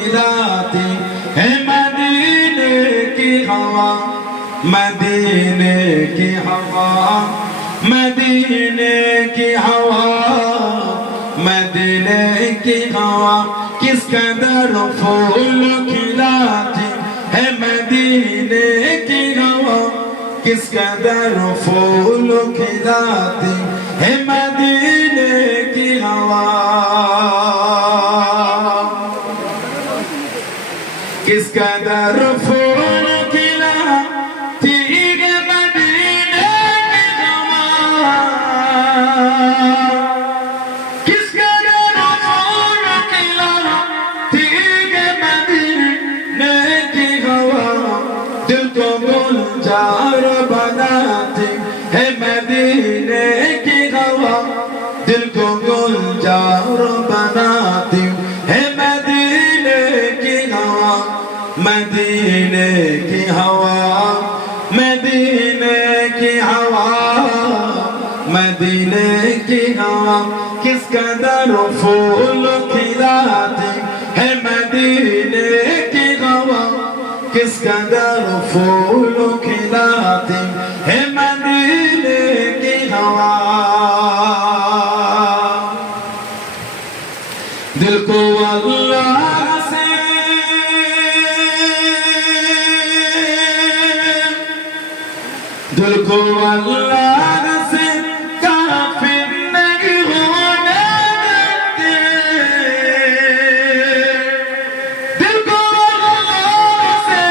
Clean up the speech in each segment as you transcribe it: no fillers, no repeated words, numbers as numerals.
खिलाती है मदीने की हवा, मदीने की हवा, मदीने की हवा, मदीने की हवा किस कदर फूल खिलाती है मदीने की हवा, किस कदर फूल खिलाती है मदीने की हवा, किस कदर फूल खिलाती है मदीने की हवा, किस कदर फूल खिलाती है मदीने की हवा, दिल को गुलजार बनाती है मदीने की हवा, दिल को गुलजार बनाती है मदीने की हवा, मदीने की हवा, मदीने की हवा, मदीने की हवा किस कदर फूल खिलाती है मदीने की हवा, किस कदर फूल खिलाती है मदीने की हवा, दिल को अल्लाह से दिल को अल्लाह से काफिर नहीं होने देते, दिल को अल्लाह से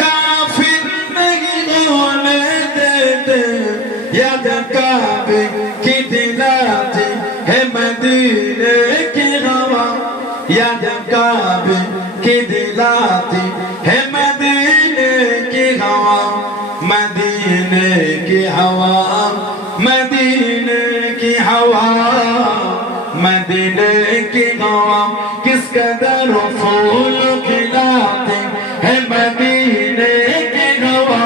काफिर नहीं होने देते, याद काबे की दिलाती है मदीने की हवा, याद काबे की दिलाती है मदीने की हवा, मदीने की हवा, मदीने की हवा, मदीने की हवा किस कदर फूल खिलाती है मदीने की हवा,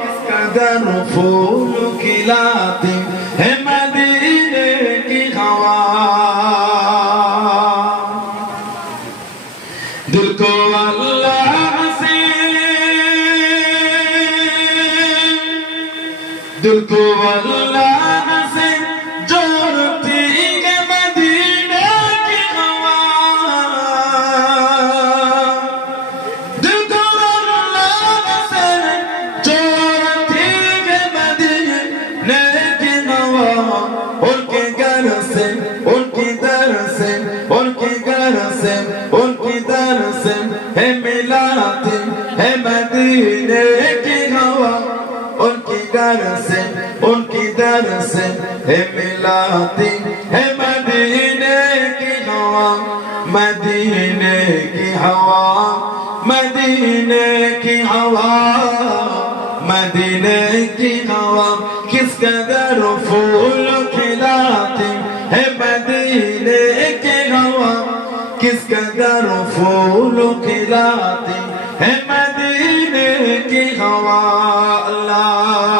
किस कदर फूल खिलाती है मदीने की हवा, दिल को अल्लाह से दिल को अल्लाह से जोड़ती है मदीने की हवा, दिल को अल्लाह से जोड़ती है मदीने की हवा, उनके घर से उनकी दर से उनकी घर से उनकी दर से है मिलाती है मदीने की हवा, उनकी घर से उनकी दर से है मिलाती है मदीने की हवा, मदीने की हवा, मदीने की हवा, मदीने की हवा किस कदर फूल खिलाती है मदीने की हवा, किस कदर फूल खिलाती है मदीने की हवा, अल्लाह